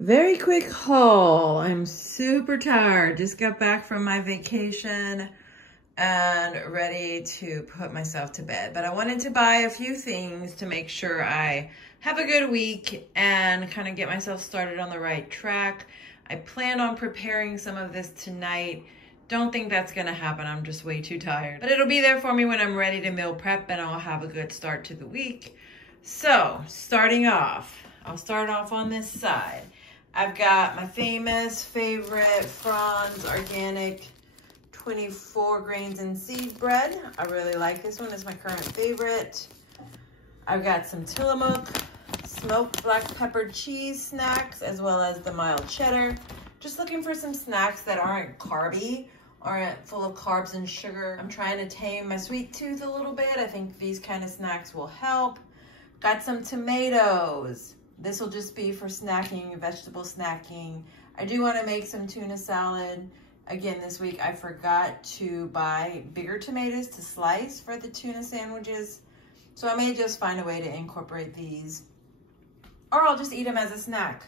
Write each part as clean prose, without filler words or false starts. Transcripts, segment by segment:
Very quick haul. I'm super tired. Just got back from my vacation and ready to put myself to bed. But I wanted to buy a few things to make sure I have a good week and kind of get myself started on the right track. I plan on preparing some of this tonight. Don't think that's gonna happen. I'm just way too tired. But it'll be there for me when I'm ready to meal prep and I'll have a good start to the week. So, starting off, I'll start off on this side. I've got my famous favorite Franz Organic 24 grains and seed bread. I really like this one. It's my current favorite. I've got some Tillamook smoked black pepper cheese snacks, as well as the mild cheddar. Just looking for some snacks that aren't carby, aren't full of carbs and sugar. I'm trying to tame my sweet tooth a little bit. I think these kind of snacks will help. Got some tomatoes. This will just be for snacking, vegetable snacking. I do want to make some tuna salad. Again, this week I forgot to buy bigger tomatoes to slice for the tuna sandwiches. So I may just find a way to incorporate these, or I'll just eat them as a snack.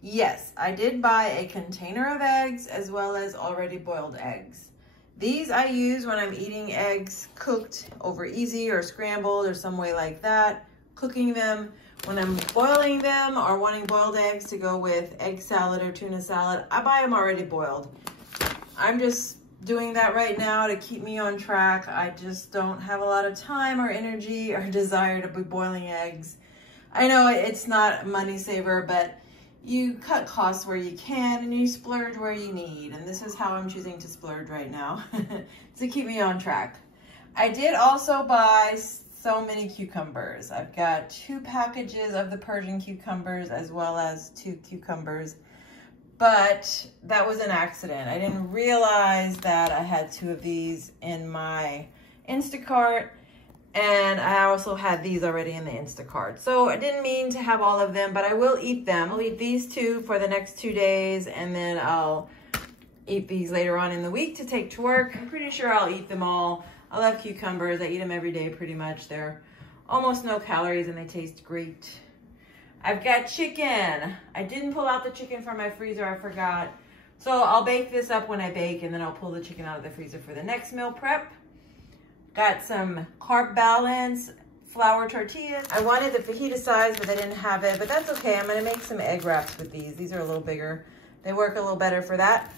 Yes, I did buy a container of eggs as well as already boiled eggs. These I use when I'm eating eggs cooked over easy or scrambled or some way like that, cooking them. When I'm boiling them or wanting boiled eggs to go with egg salad or tuna salad, I buy them already boiled. I'm just doing that right now to keep me on track. I just don't have a lot of time or energy or desire to be boiling eggs. I know it's not a money saver, but you cut costs where you can and you splurge where you need. And this is how I'm choosing to splurge right now to keep me on track. I did also buy so many cucumbers. I've got 2 packages of the Persian cucumbers as well as 2 cucumbers, but that was an accident. I didn't realize that I had 2 of these in my Instacart, and I also had these already in the Instacart. So I didn't mean to have all of them, but I will eat them. I'll eat these 2 for the next 2 days, and then I'll eat these later on in the week to take to work. I'm pretty sure I'll eat them all. I love cucumbers. I eat them every day pretty much. They're almost no calories and they taste great. I've got chicken. I didn't pull out the chicken from my freezer. I forgot. So I'll bake this up when I bake, and then I'll pull the chicken out of the freezer for the next meal prep. Got some Carb Balance flour tortillas. I wanted the fajita size, but I didn't have it, but that's okay. I'm gonna make some egg wraps with these. These are a little bigger. They work a little better for that.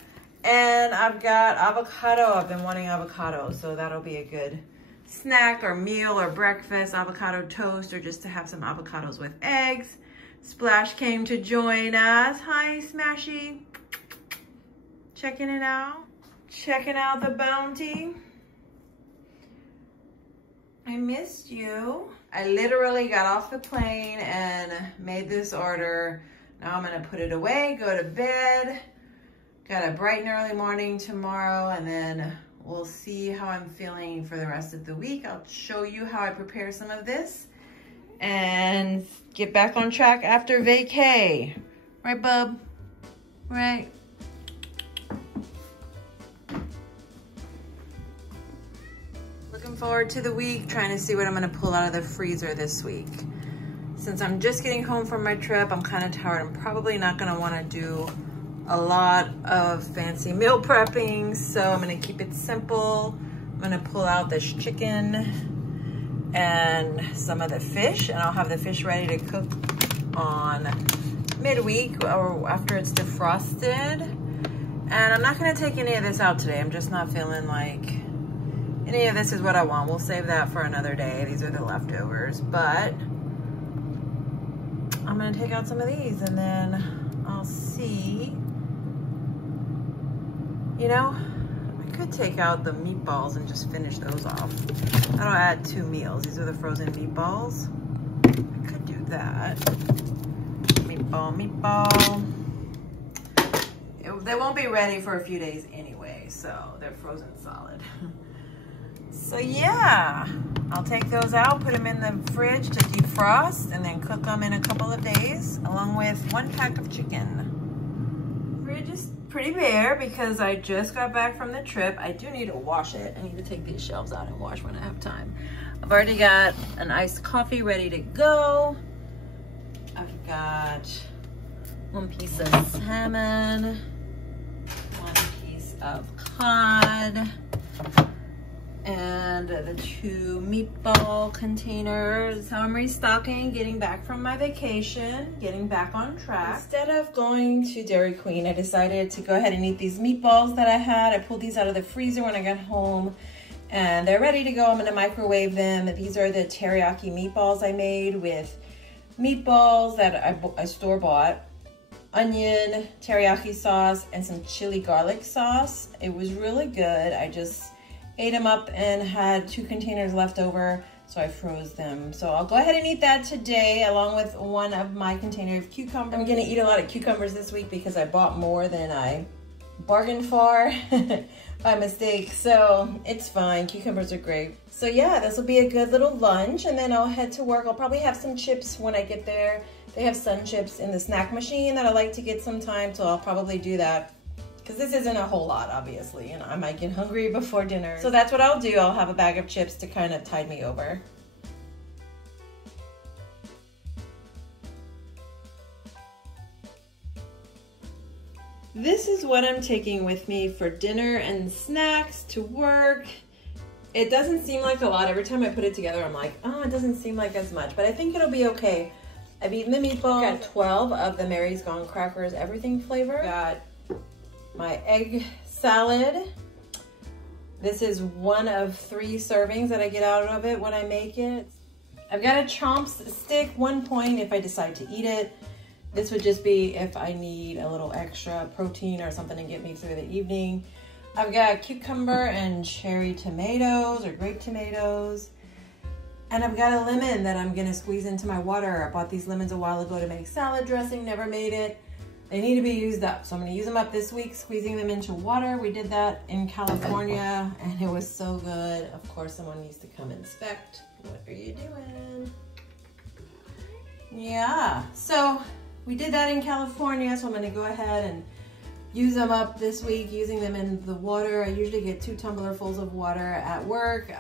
And I've got avocado. I've been wanting avocado, so that'll be a good snack or meal or breakfast, avocado toast, or just to have some avocados with eggs. Splash came to join us. Hi, Smashy. Checking it out. Checking out the bounty. I missed you. I literally got off the plane and made this order. Now I'm gonna put it away, go to bed. Got a bright and early morning tomorrow, and then we'll see how I'm feeling for the rest of the week. I'll show you how I prepare some of this and get back on track after vacay. Right, bub? Right? Looking forward to the week, trying to see what I'm gonna pull out of the freezer this week. Since I'm just getting home from my trip, I'm kind of tired. I'm probably not gonna wanna do a lot of fancy meal prepping, so I'm gonna keep it simple. I'm gonna pull out this chicken and some of the fish, and I'll have the fish ready to cook on midweek or after it's defrosted. And I'm not gonna take any of this out today. I'm just not feeling like any of this is what I want. We'll save that for another day. These are the leftovers, but I'm gonna take out some of these and then I'll see. You know, I could take out the meatballs and just finish those off. That'll add 2 meals. These are the frozen meatballs. I could do that. Meatball, meatball. They won't be ready for a few days anyway, so they're frozen solid. So yeah, I'll take those out, put them in the fridge to defrost, and then cook them in a couple of days, along with 1 pack of chicken. Fridge is pretty bare because I just got back from the trip. I do need to wash it. I need to take these shelves out and wash when I have time. I've already got an iced coffee ready to go. I've got 1 piece of salmon, 1 piece of cod, and the 2 meatball containers. So I'm restocking, getting back from my vacation, getting back on track. Instead of going to Dairy Queen, I decided to go ahead and eat these meatballs that I had. I pulled these out of the freezer when I got home, and they're ready to go. I'm gonna microwave them. These are the teriyaki meatballs I made with meatballs that I store-bought, onion, teriyaki sauce, and some chili garlic sauce. It was really good. I just ate them up and had 2 containers left over, so I froze them. So I'll go ahead and eat that today, along with 1 of my container of cucumbers. I'm gonna eat a lot of cucumbers this week because I bought more than I bargained for by mistake, so it's fine. Cucumbers are great. So yeah, this will be a good little lunch, and then I'll head to work. I'll probably have some chips when I get there. They have sun chips in the snack machine that I like to get sometime, so I'll probably do that. Because this isn't a whole lot, obviously, and I might get hungry before dinner. So that's what I'll do. I'll have a bag of chips to kind of tide me over. This is what I'm taking with me for dinner and snacks to work. It doesn't seem like a lot. Every time I put it together, I'm like, oh, it doesn't seem like as much, but I think it'll be okay. I've eaten the meatballs. Got 12 of the Mary's Gone Crackers everything flavor. Got my egg salad. This is 1 of 3 servings that I get out of it when I make it. I've got a chomp stick, 1 point if I decide to eat it. This would just be if I need a little extra protein or something to get me through the evening. I've got cucumber and cherry tomatoes or grape tomatoes. And I've got a lemon that I'm gonna squeeze into my water. I bought these lemons a while ago to make salad dressing, never made it. They need to be used up, so I'm gonna use them up this week, squeezing them into water. We did that in California, and it was so good. Of course, someone needs to come inspect. What are you doing? Yeah, so we did that in California, so I'm gonna go ahead and use them up this week, using them in the water. I usually get 2 tumblerfuls of water at work.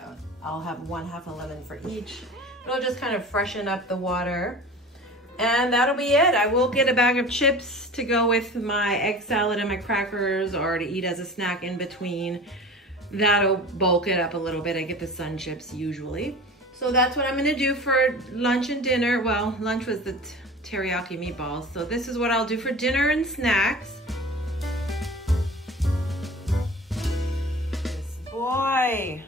I'll have 1/2 a lemon for each. It'll just kind of freshen up the water. And that'll be it. I will get a bag of chips to go with my egg salad and my crackers, or to eat as a snack in between. That'll bulk it up a little bit. I get the sun chips usually. So that's what I'm gonna do for lunch and dinner. Well, lunch was the teriyaki meatballs. So this is what I'll do for dinner and snacks. This boy.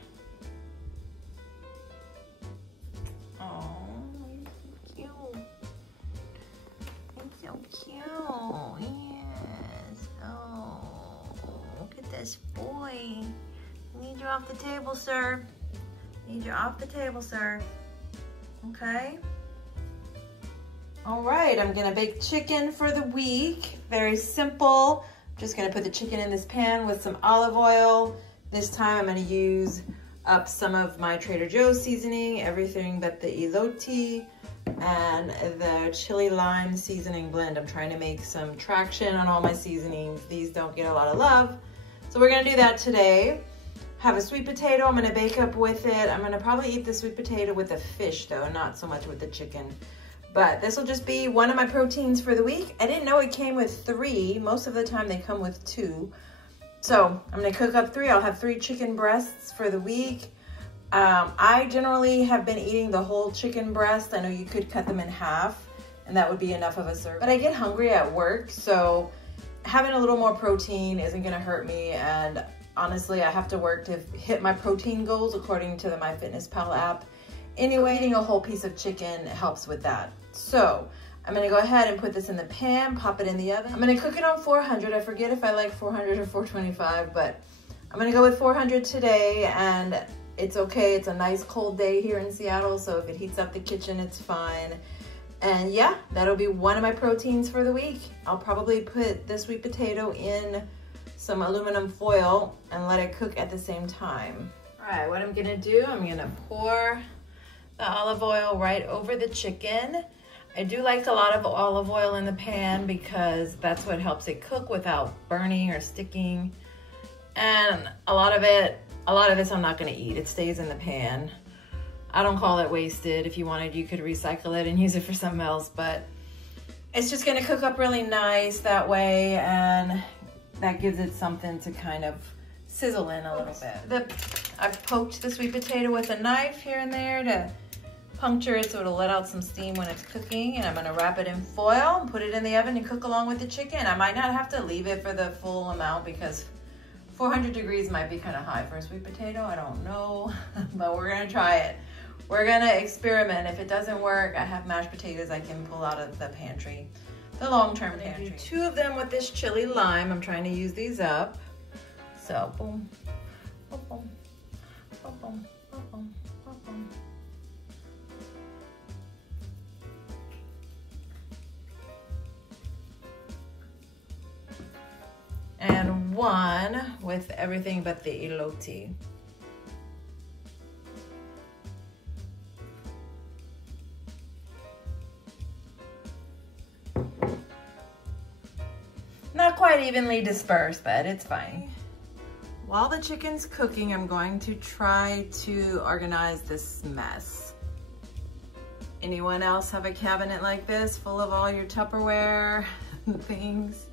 Cute. Yes. Oh, look at this boy. Need you off the table, sir. Need you off the table, sir. Okay. All right, I'm gonna bake chicken for the week. Very simple. I'm just gonna put the chicken in this pan with some olive oil. This time I'm gonna use up some of my Trader Joe's seasoning, everything but the elote and the chili lime seasoning blend. I'm trying to make some traction on all my seasonings. These don't get a lot of love. So we're gonna do that today. Have a sweet potato I'm gonna bake up with it. I'm gonna probably eat the sweet potato with the fish though, not so much with the chicken. But this will just be 1 of my proteins for the week. I didn't know it came with 3. Most of the time they come with 2. So I'm gonna cook up 3. I'll have 3 chicken breasts for the week. I generally have been eating the whole chicken breast. I know you could cut them in half and that would be enough of a serve. But I get hungry at work, so having a little more protein isn't gonna hurt me. And honestly, I have to work to hit my protein goals according to the MyFitnessPal app. Anyway, eating a whole piece of chicken helps with that. So I'm gonna go ahead and put this in the pan, pop it in the oven. I'm gonna cook it on 400. I forget if I like 400 or 425, but I'm gonna go with 400 today, and it's okay. It's a nice cold day here in Seattle, so if it heats up the kitchen, it's fine. And yeah, that'll be 1 of my proteins for the week. I'll probably put the sweet potato in some aluminum foil and let it cook at the same time. All right, what I'm gonna do, I'm gonna pour the olive oil right over the chicken. I do like a lot of olive oil in the pan because that's what helps it cook without burning or sticking. And a lot of this I'm not gonna eat. It stays in the pan. I don't call it wasted. If you wanted, you could recycle it and use it for something else, but It's just gonna cook up really nice that way, and that gives it something to kind of sizzle in a little bit. I've poked the sweet potato with a knife here and there to puncture it so it'll let out some steam when it's cooking, and I'm gonna wrap it in foil and put it in the oven and cook along with the chicken. I might not have to leave it for the full amount because 400 degrees might be kind of high for a sweet potato. I don't know, but we're gonna try it. We're gonna experiment. If it doesn't work, I have mashed potatoes I can pull out of the pantry, the long-term pantry. 2 of them with this chili lime. I'm trying to use these up. So boom, boom, boom, boom, boom, boom, boom, boom. And 1 with everything but the elote. Not quite evenly dispersed, but it's fine. While the chicken's cooking, I'm going to try to organize this mess. Anyone else have a cabinet like this full of all your Tupperware things?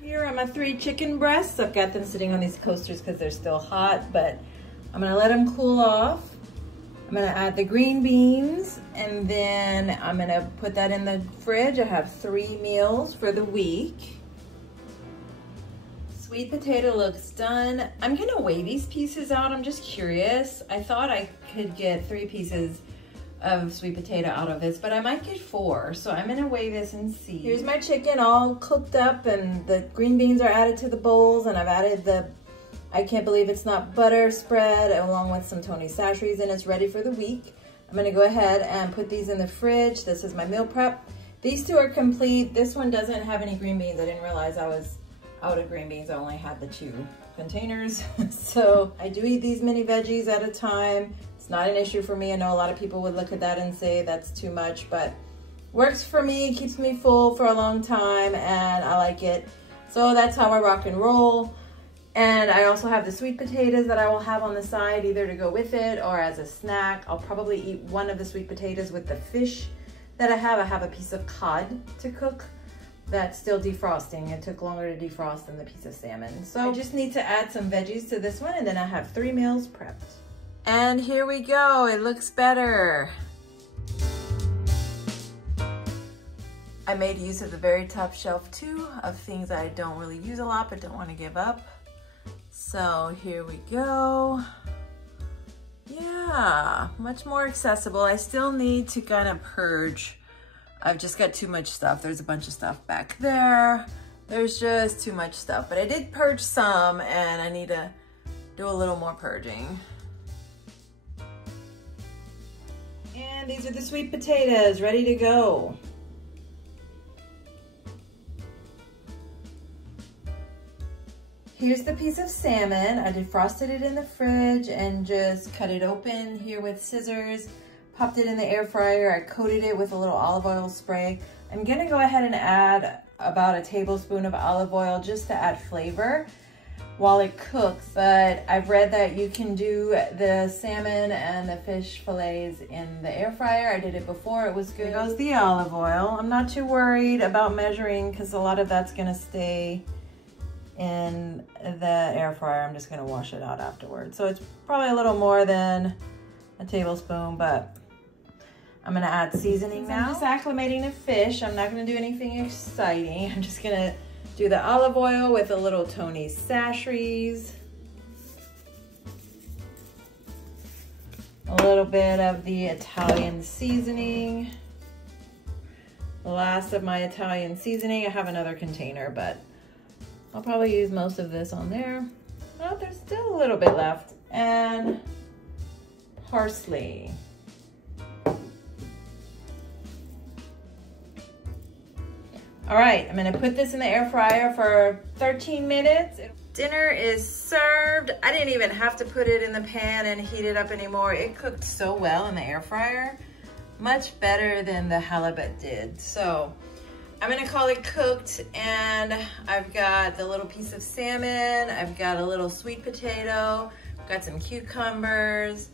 Here are my 3 chicken breasts. I've got them sitting on these coasters because they're still hot, but I'm gonna let them cool off. I'm gonna add the green beans, and then I'm gonna put that in the fridge. I have 3 meals for the week. Sweet potato looks done. I'm gonna weigh these pieces out. I'm just curious. I thought I could get 3 pieces of sweet potato out of this, but I might get 4. So I'm gonna weigh this and see. Here's my chicken all cooked up, and the green beans are added to the bowls, and I've added the, I can't believe it's not butter spread, along with some Tony Sashries, and it's ready for the week. I'm gonna go ahead and put these in the fridge. This is my meal prep. These 2 are complete. This one doesn't have any green beans. I didn't realize I was out of green beans. I only had the 2 containers. So I do eat these mini veggies at a time. It's not an issue for me. I know a lot of people would look at that and say that's too much, but works for me, keeps me full for a long time, and I like it. So that's how I rock and roll. And I also have the sweet potatoes that I will have on the side, either to go with it or as a snack. I'll probably eat one of the sweet potatoes with the fish that I have. I have a piece of cod to cook that's still defrosting. It took longer to defrost than the piece of salmon. So I just need to add some veggies to this one, and then I have 3 meals prepped. And here we go, it looks better. I made use of the very top shelf too, of things I don't really use a lot but don't want to give up. So here we go. Yeah, much more accessible. I still need to kind of purge. I've just got too much stuff. There's a bunch of stuff back there. There's just too much stuff, but I did purge some, and I need to do a little more purging. And these are the sweet potatoes ready to go. Here's the piece of salmon. I defrosted it in the fridge and just cut it open here with scissors. Popped it in the air fryer. I coated it with a little olive oil spray. I'm gonna go ahead and add about a tablespoon of olive oil just to add flavor while it cooks. But I've read that you can do the salmon and the fish fillets in the air fryer. I did it before, it was good. Here goes the olive oil. I'm not too worried about measuring because a lot of that's gonna stay in the air fryer. I'm just gonna wash it out afterwards. So it's probably a little more than a tablespoon, but I'm gonna add seasoning now. I'm just acclimating the fish. I'm not gonna do anything exciting. I'm just gonna do the olive oil with a little Tony Sashries. A little bit of the Italian seasoning. The last of my Italian seasoning. I have another container, but I'll probably use most of this on there. Oh, there's still a little bit left. And parsley. All right, I'm gonna put this in the air fryer for 13 minutes. Dinner is served. I didn't even have to put it in the pan and heat it up anymore. It cooked so well in the air fryer, much better than the halibut did. So I'm gonna call it cooked, and I've got the little piece of salmon, I've got a little sweet potato, I've got some cucumbers.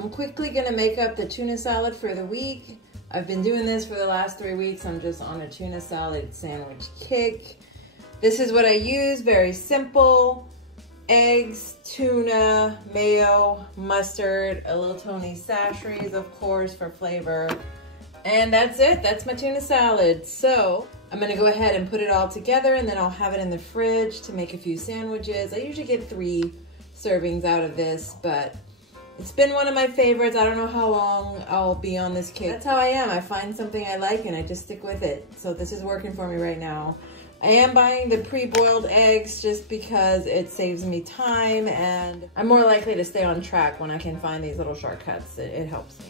I'm quickly gonna make up the tuna salad for the week. I've been doing this for the last 3 weeks. I'm just on a tuna salad sandwich kick. This is what I use, very simple. Eggs, tuna, mayo, mustard, a little Tony Chachere's, of course, for flavor. And that's it, that's my tuna salad. So I'm gonna go ahead and put it all together, and then I'll have it in the fridge to make a few sandwiches. I usually get 3 servings out of this, but it's been one of my favorites. I don't know how long I'll be on this kick. That's how I am. I find something I like and I just stick with it. So this is working for me right now. I am buying the pre-boiled eggs just because it saves me time, and I'm more likely to stay on track when I can find these little shortcuts. It helps me.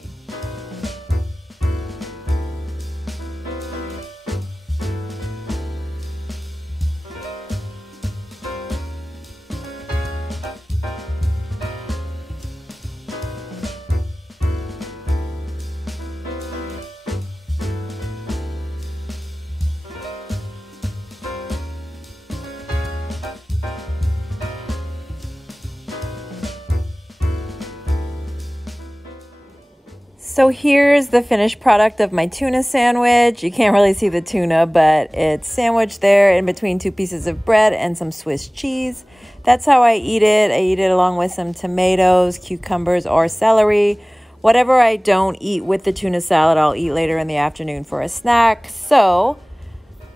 So here's the finished product of my tuna sandwich. You can't really see the tuna, but it's sandwiched there in between 2 pieces of bread and some Swiss cheese. That's how I eat it. I eat it along with some tomatoes, cucumbers, or celery. Whatever I don't eat with the tuna salad, I'll eat later in the afternoon for a snack. So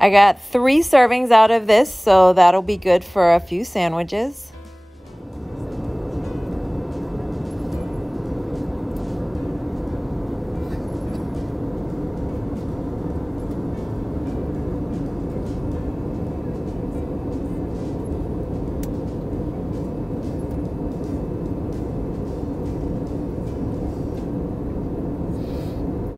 I got 3 servings out of this, so that'll be good for a few sandwiches.